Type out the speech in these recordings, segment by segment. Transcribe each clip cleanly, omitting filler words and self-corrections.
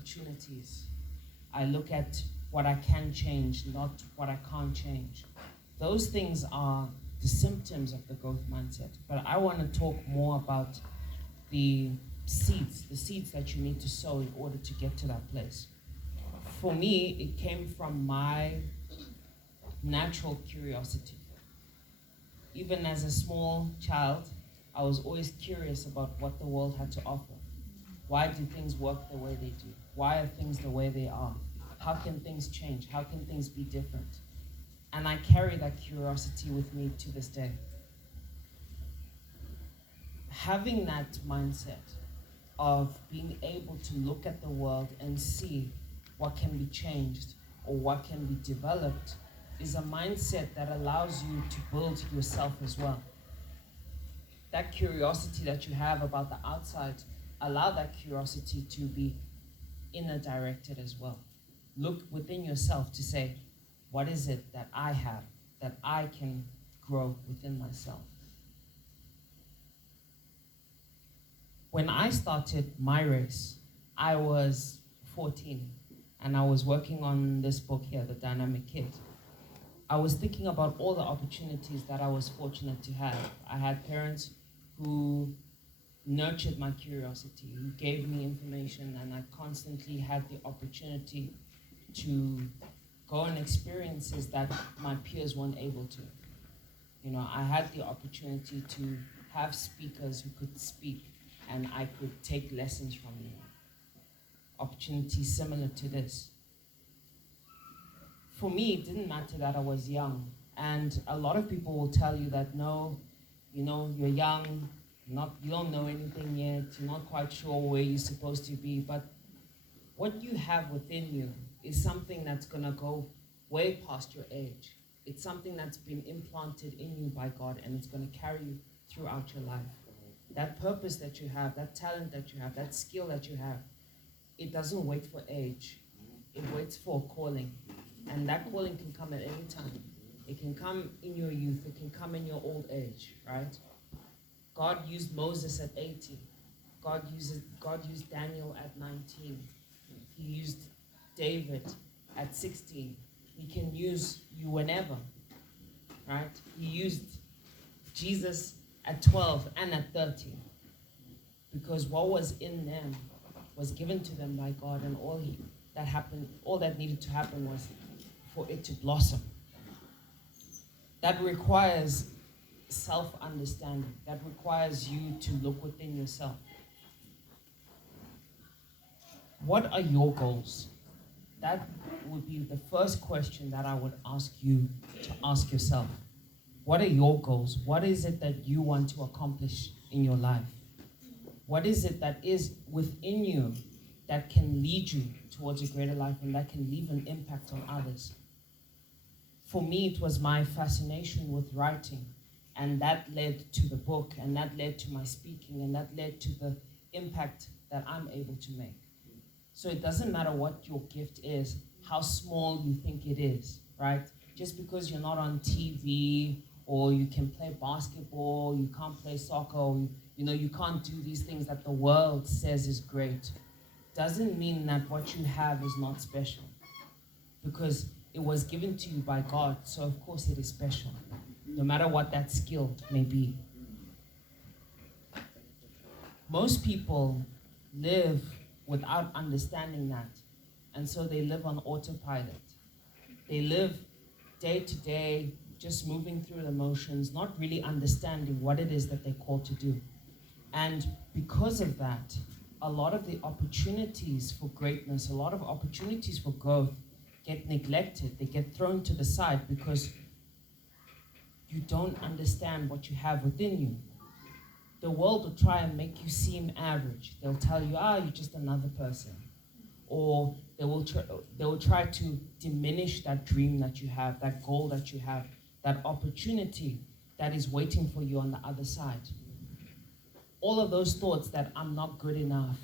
opportunities. I look at what I can change, not what I can't change. Those things are the symptoms of the growth mindset. But I want to talk more about the seeds that you need to sow in order to get to that place. For me, it came from my natural curiosity. Even as a small child, I was always curious about what the world had to offer. Why do things work the way they do? Why are things the way they are? How can things change? How can things be different? And I carry that curiosity with me to this day. Having that mindset of being able to look at the world and see what can be changed or what can be developed is a mindset that allows you to build yourself as well. That curiosity that you have about the outside, allow that curiosity to be inner directed as well. Look within yourself to say, what is it that I have that I can grow within myself? When I started my race, I was 14 and I was working on this book here, The Dynamic Kid. I was thinking about all the opportunities that I was fortunate to have. I had parents who nurtured my curiosity, who gave me information, and I constantly had the opportunity to go on experiences that my peers weren't able to. You know, I had the opportunity to have speakers who could speak and I could take lessons from them. Opportunities similar to this. For me, it didn't matter that I was young. And a lot of people will tell you that, no, you know, you're young, you don't know anything yet, you're not quite sure where you're supposed to be. But what you have within you is something that's going to go way past your age. It's something that's been implanted in you by God, and it's going to carry you throughout your life. That purpose that you have, that talent that you have, that skill that you have, it doesn't wait for age. It waits for a calling. And that calling can come at any time. It can come in your youth. It can come in your old age, right? God used Moses at 80. God used Daniel at 19. He used David at 16. He can use you whenever, right? He used Jesus at 12 and at 30, because what was in them was given to them by God, and all that needed to happen was for it to blossom. That requires self-understanding. That requires you to look within yourself. What are your goals? That would be the first question that I would ask you to ask yourself. What are your goals? What is it that you want to accomplish in your life? What is it that is within you that can lead you towards a greater life and that can leave an impact on others? For me, it was my fascination with writing, and that led to the book, and that led to my speaking, and that led to the impact that I'm able to make. So it doesn't matter what your gift is, how small you think it is, right? Just because you're not on TV, or you can play basketball, you can't play soccer, or you can't do these things that the world says is great, doesn't mean that what you have is not special. Because it was given to you by God, so of course it is special, no matter what that skill may be. Most people live without understanding that, and so they live on autopilot. They live day to day, just moving through the motions, not really understanding what it is that they're called to do. And because of that, a lot of the opportunities for greatness, a lot of opportunities for growth get neglected. They get thrown to the side because you don't understand what you have within you. The world will try and make you seem average. They'll tell you, you're just another person. Or they will try to diminish that dream that you have, that goal that you have, that opportunity that is waiting for you on the other side. All of those thoughts that I'm not good enough,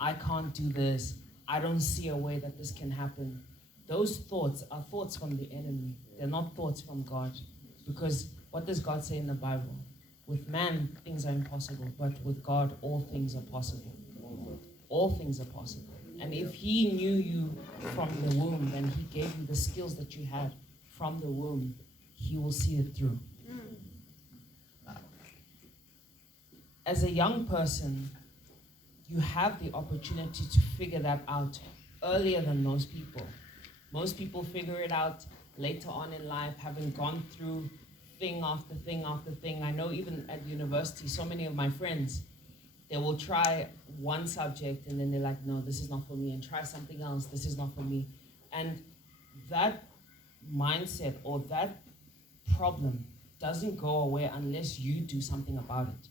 I can't do this, I don't see a way that this can happen. Those thoughts are thoughts from the enemy. They're not thoughts from God. Because what does God say in the Bible? With man, things are impossible, but with God, all things are possible. All things are possible. And if he knew you from the womb, then he gave you the skills that you had from the womb, he will see it through. As a young person, you have the opportunity to figure that out earlier than most people. Most people figure it out later on in life, having gone through thing after thing after thing. I know even at university, so many of my friends, they will try one subject and then they're like, no, this is not for me, and try something else, this is not for me. And that mindset or that problem doesn't go away unless you do something about it.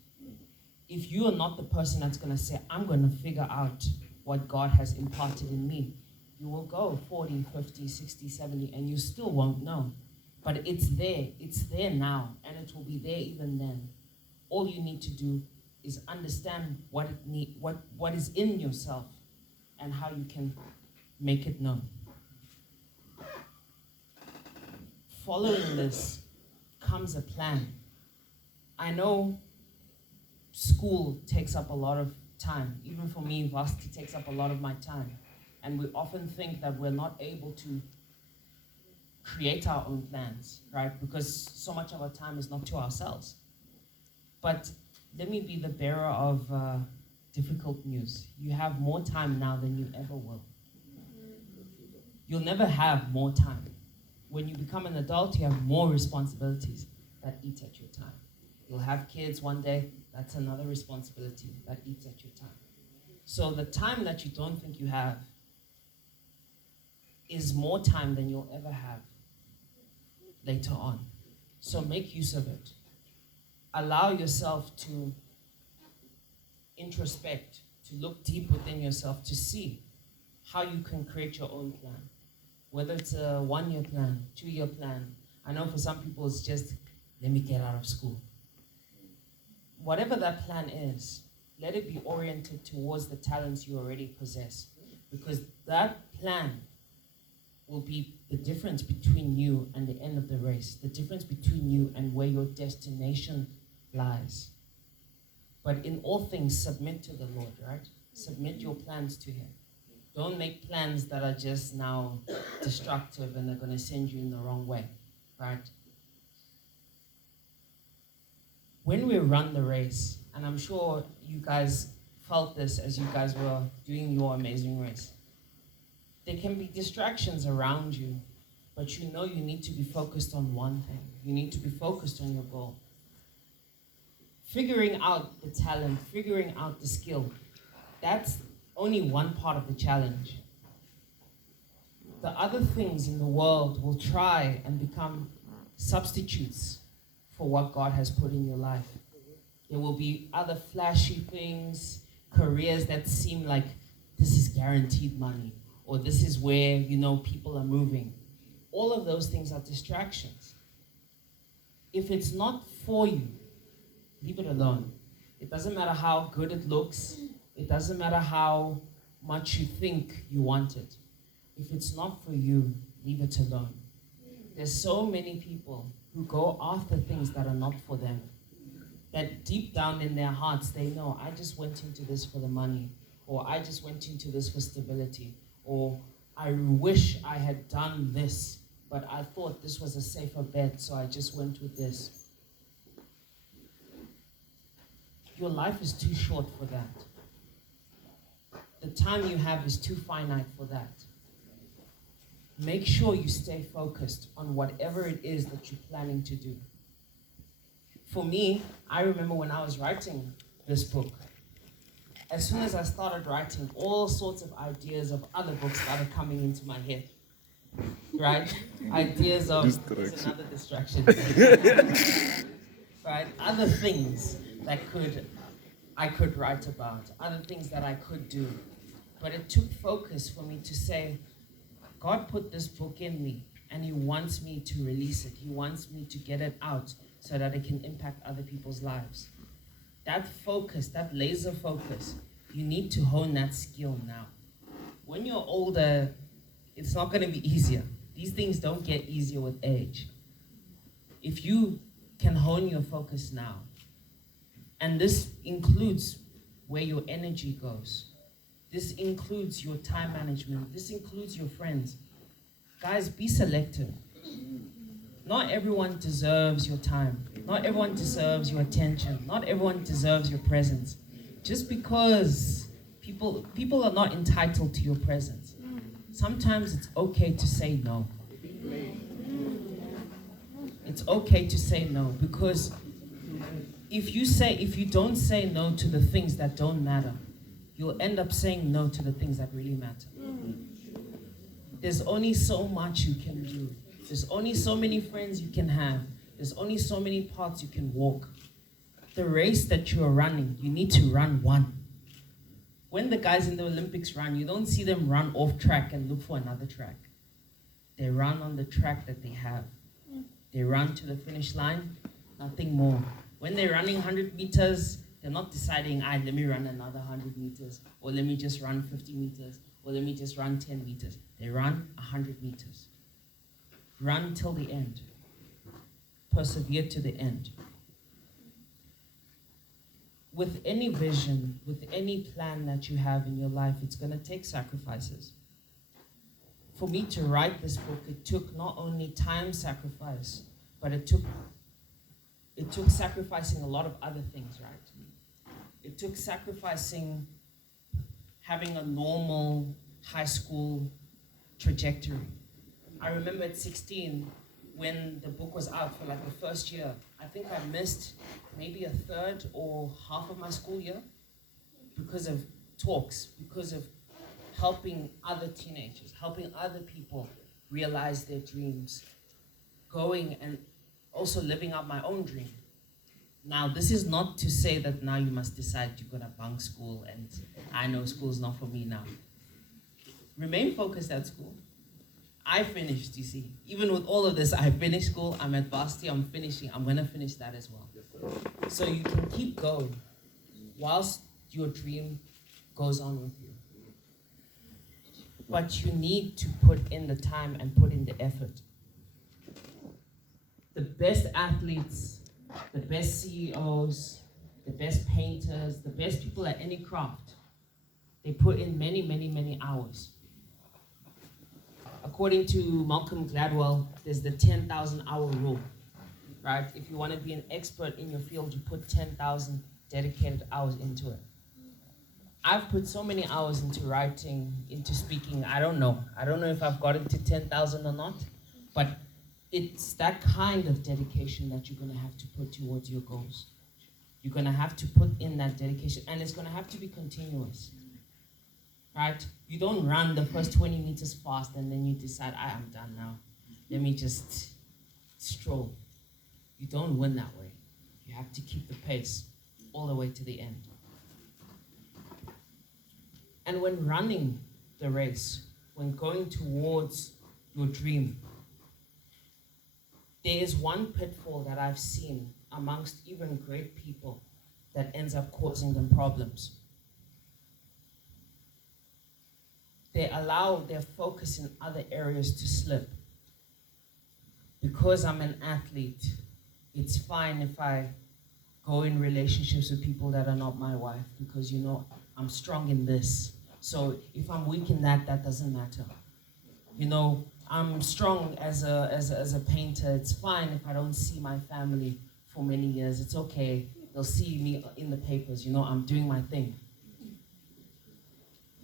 If you are not the person that's going to say, I'm going to figure out what God has imparted in me, you will go 40, 50, 60, 70, and you still won't know. But it's there now, and it will be there even then. All you need to do is understand what is in yourself and how you can make it known. Following this comes a plan. I know school takes up a lot of time. Even for me, varsity takes up a lot of my time. And we often think that we're not able to create our own plans, right? Because so much of our time is not to ourselves. But let me be the bearer of difficult news. You have more time now than you ever will. You'll never have more time. When you become an adult, you have more responsibilities that eat at your time. You'll have kids one day, that's another responsibility that eats at your time. So the time that you don't think you have is more time than you'll ever have later on. So make use of it. Allow yourself to introspect, to look deep within yourself, to see how you can create your own plan. Whether it's a 1-year plan, 2-year plan. I know for some people it's just, let me get out of school. Whatever that plan is, let it be oriented towards the talents you already possess. Because that plan will be the difference between you and the end of the race, the difference between you and where your destination lies. But in all things, submit to the Lord, right? Submit your plans to Him. Don't make plans that are just now destructive and they're going to send you in the wrong way, right? When we run the race, and I'm sure you guys felt this as you guys were doing your amazing race, there can be distractions around you, but you know you need to be focused on one thing. You need to be focused on your goal. Figuring out the talent, figuring out the skill, that's only one part of the challenge. The other things in the world will try and become substitutes for what God has put in your life. There will be other flashy things, careers that seem like this is guaranteed money, or this is where, people are moving. All of those things are distractions. If it's not for you, leave it alone. It doesn't matter how good it looks. It doesn't matter how much you think you want it. If it's not for you, leave it alone. There's so many people who go after things that are not for them. That deep down in their hearts, they know, I just went into this for the money, or I just went into this for stability, or I wish I had done this, but I thought this was a safer bet, so I just went with this. Your life is too short for that. The time you have is too finite for that. Make sure you stay focused on whatever it is that you're planning to do. For me, I remember when I was writing this book, as soon as I started writing, all sorts of ideas of other books started coming into my head. Right? Ideas of, there's another distraction. Right? Other things that I could write about, other things that I could do. But it took focus for me to say, God put this book in me, and He wants me to release it. He wants me to get it out so that it can impact other people's lives. That focus, that laser focus, you need to hone that skill now. When you're older, it's not going to be easier. These things don't get easier with age. If you can hone your focus now, and this includes where your energy goes. This includes your time management. This includes your friends. Guys, be selective. Not everyone deserves your time. Not everyone deserves your attention. Not everyone deserves your presence. Just because people are not entitled to your presence. Sometimes it's okay to say no. It's okay to say no, because if you don't say no to the things that don't matter, you'll end up saying no to the things that really matter. There's only so much you can do. There's only so many friends you can have. There's only so many paths you can walk. The race that you are running, you need to run one. When the guys in the Olympics run, you don't see them run off track and look for another track. They run on the track that they have. They run to the finish line, nothing more. When they're running 100 meters, they're not deciding, let me run another 100 meters, or let me just run 50 meters, or let me just run 10 meters. They run 100 meters. Run till the end. Persevere to the end. With any vision, with any plan that you have in your life, it's going to take sacrifices. For me to write this book, it took not only time sacrifice, but it took sacrificing a lot of other things, right? It took sacrificing having a normal high school trajectory. I remember at 16, when the book was out for like the first year, I think I missed maybe a third or half of my school year because of talks, because of helping other teenagers, helping other people realize their dreams, going and also living out my own dream. Now, this is not to say that now you must decide you're gonna bunk school and I know school's not for me now. Remain focused at school. I finished, you see. Even with all of this, I finished school, I'm at varsity, I'm gonna finish that as well. So you can keep going whilst your dream goes on with you. But you need to put in the time and put in the effort. The best athletes, the best CEOs, the best painters, the best people at any craft, they put in many, many, many hours. According to Malcolm Gladwell, there's the 10,000 hour rule, right? If you want to be an expert in your field, you put 10,000 dedicated hours into it. I've put so many hours into writing, into speaking. I don't know if I've gotten to 10,000 or not, but it's that kind of dedication that you're going to have to put towards your goals. You're going to have to put in that dedication, and it's going to have to be continuous, right? You don't run the first 20 meters fast and then you decide, I'm done now. Let me just stroll. You don't win that way. You have to keep the pace all the way to the end. And when running the race, when going towards your dream, there is one pitfall that I've seen amongst even great people that ends up causing them problems. They allow their focus in other areas to slip. Because I'm an athlete, it's fine if I go in relationships with people that are not my wife, because I'm strong in this. So if I'm weak in that, that doesn't matter. I'm strong as a painter. It's fine if I don't see my family for many years. It's okay. They'll see me in the papers. I'm doing my thing.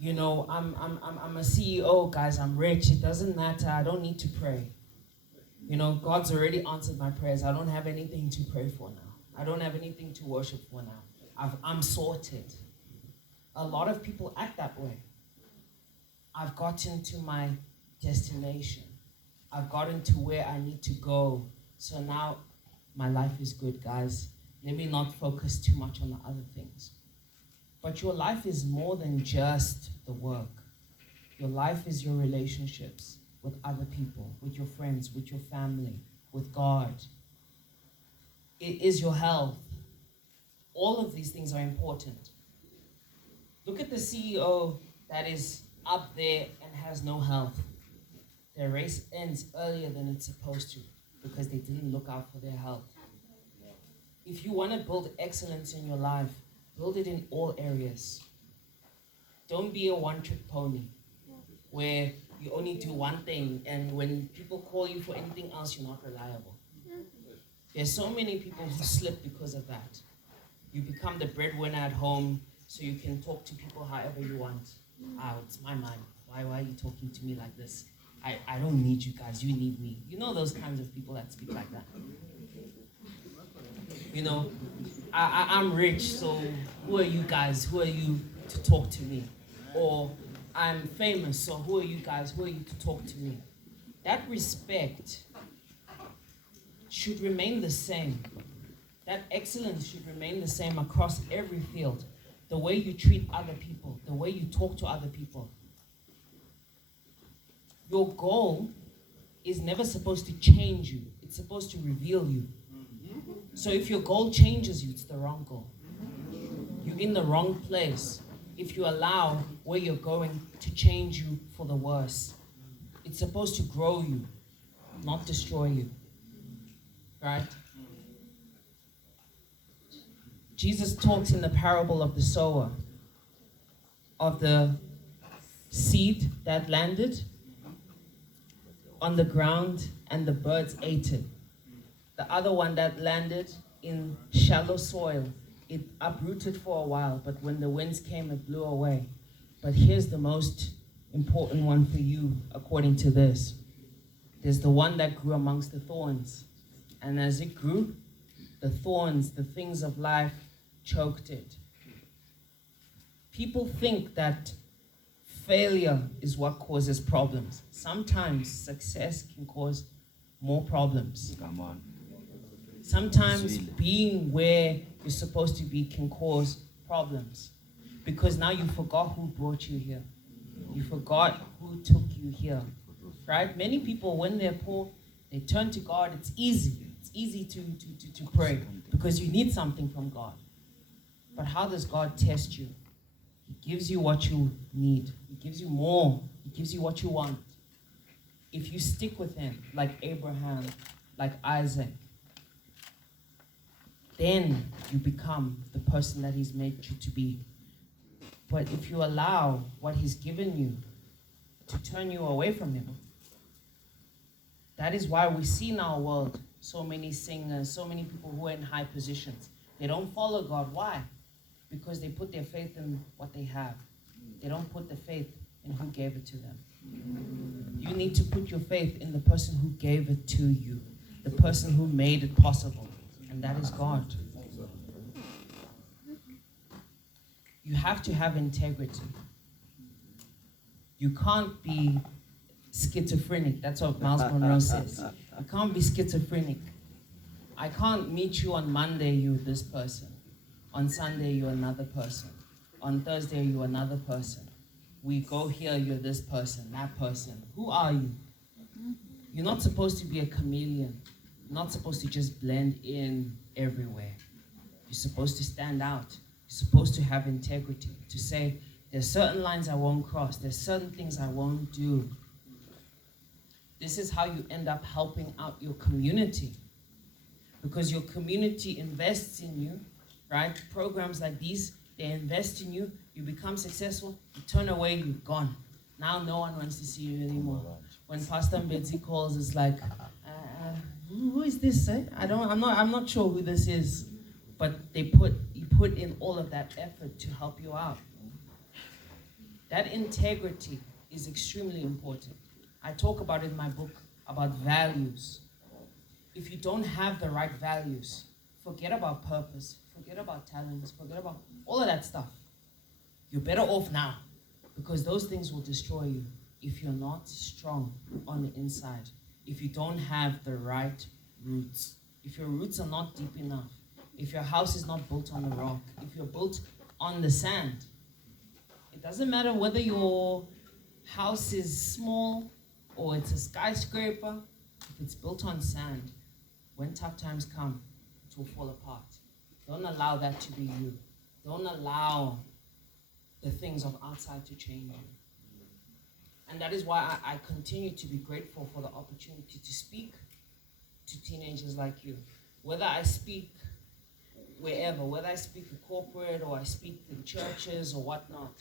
I'm a CEO, guys. I'm rich. It doesn't matter. I don't need to pray. God's already answered my prayers. I don't have anything to pray for now. I don't have anything to worship for now. I'm sorted. A lot of people act that way. I've gotten to my destination. I've gotten to where I need to go. So now my life is good, guys. Let me not focus too much on the other things. But your life is more than just the work. Your life is your relationships with other people, with your friends, with your family, with God. It is your health. All of these things are important. Look at the CEO that is up there and has no health. Their race ends earlier than it's supposed to because they didn't look out for their health. If you want to build excellence in your life, build it in all areas. Don't be a one-trick pony where you only do one thing, and when people call you for anything else, you're not reliable. There's so many people who slip because of that. You become the breadwinner at home so you can talk to people however you want. It's my mind. Why are you talking to me like this? I don't need you guys, you need me. You know those kinds of people that speak like that. You know, I'm rich, so who are you guys? Who are you to talk to me? Or I'm famous, so who are you guys? Who are you to talk to me? That respect should remain the same. That excellence should remain the same across every field. The way you treat other people, the way you talk to other people. Your goal is never supposed to change you. It's supposed to reveal you. So if your goal changes you, it's the wrong goal. You're in the wrong place if you allow where you're going to change you for the worse. It's supposed to grow you, not destroy you. Right? Jesus talks in the parable of the sower, of the seed that landed on the ground and the birds ate it. The other one that landed in shallow soil, it uprooted for a while, but when the winds came, it blew away. But here's the most important one for you, according to this. There's the one that grew amongst the thorns. And as it grew, the thorns, the things of life, choked it. People think that failure is what causes problems. Sometimes success can cause more problems. Come on. Sometimes being where you're supposed to be can cause problems. Because now you forgot who brought you here. You forgot who took you here. Right? Many people, when they're poor, they turn to God. It's easy. It's easy to pray because you need something from God. But how does God test you? He gives you what you need. He gives you more. He gives you what you want. If you stick with him, like Abraham, like Isaac, then you become the person that he's made you to be. But if you allow what he's given you to turn you away from him, that is why we see in our world so many singers, so many people who are in high positions. They don't follow God. Why? Because they put their faith in what they have. They don't put the faith in who gave it to them. You need to put your faith in the person who gave it to you, the person who made it possible, and that is God. You have to have integrity. You can't be schizophrenic. That's what Miles Monroe says. You can't be schizophrenic. I can't meet you on Monday, you're this person. On Sunday, you're another person. On Thursday, you're another person. We go here, you're this person, that person. Who are you? You're not supposed to be a chameleon. You're not supposed to just blend in everywhere. You're supposed to stand out. You're supposed to have integrity, to say, there's certain lines I won't cross. There's certain things I won't do. This is how you end up helping out your community. Because your community invests in you, right? Programs like these, they invest in you. You become successful. You turn away, you're gone. Now no one wants to see you anymore. When Pastor Mbetsi calls, it's like, who is this? Eh? I'm not sure who this is. But you put in all of that effort to help you out. That integrity is extremely important. I talk about it in my book about values. If you don't have the right values, forget about purpose, forget about talents, forget about all of that stuff. You're better off now because those things will destroy you if you're not strong on the inside, if you don't have the right roots, if your roots are not deep enough, if your house is not built on the rock, if you're built on the sand. It doesn't matter whether your house is small or it's a skyscraper. If it's built on sand, when tough times come, it will fall apart. Don't allow that to be you. Don't allow the things of outside to change you. And that is why I continue to be grateful for the opportunity to speak to teenagers like you. Whether I speak wherever, whether I speak in corporate or I speak in churches or whatnot,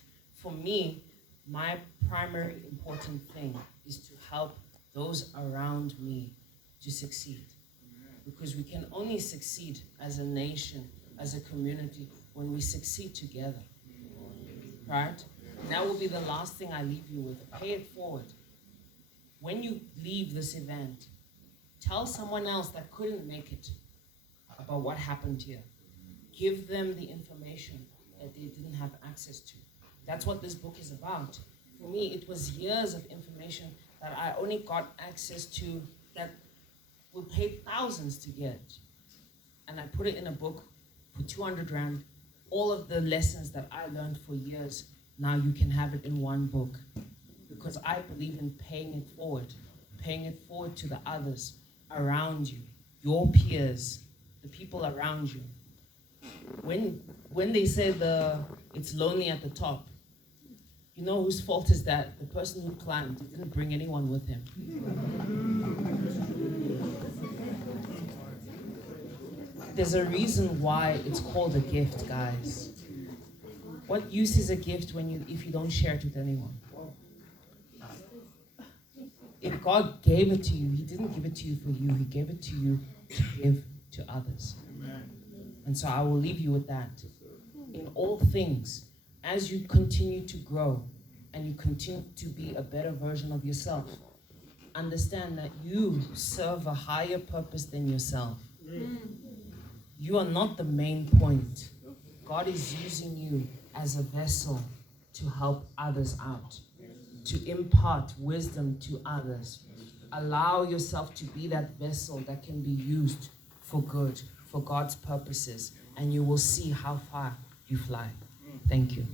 for me, my primary important thing is to help those around me to succeed. Because we can only succeed as a nation, as a community, when we succeed together. Right? And that will be the last thing I leave you with. Pay it forward. When you leave this event, tell someone else that couldn't make it about what happened here. Give them the information that they didn't have access to. That's what this book is about. For me, it was years of information that I only got access to that we paid thousands to get. And I put it in a book for 200 Rand. All of the lessons that I learned for years, now you can have it in one book. Because I believe in paying it forward to the others around you, your peers, the people around you. When they say it's lonely at the top, you know whose fault is that? The person who climbed, he didn't bring anyone with him. There's a reason why it's called a gift, guys. What use is a gift if you don't share it with anyone? If God gave it to you, he didn't give it to you for you. He gave it to you to give to others. Amen. And so I will leave you with that. In all things, as you continue to grow and you continue to be a better version of yourself, understand that you serve a higher purpose than yourself. You are not the main point. God is using you as a vessel to help others out, to impart wisdom to others. Allow yourself to be that vessel that can be used for good, for God's purposes, and you will see how far you fly. Thank you.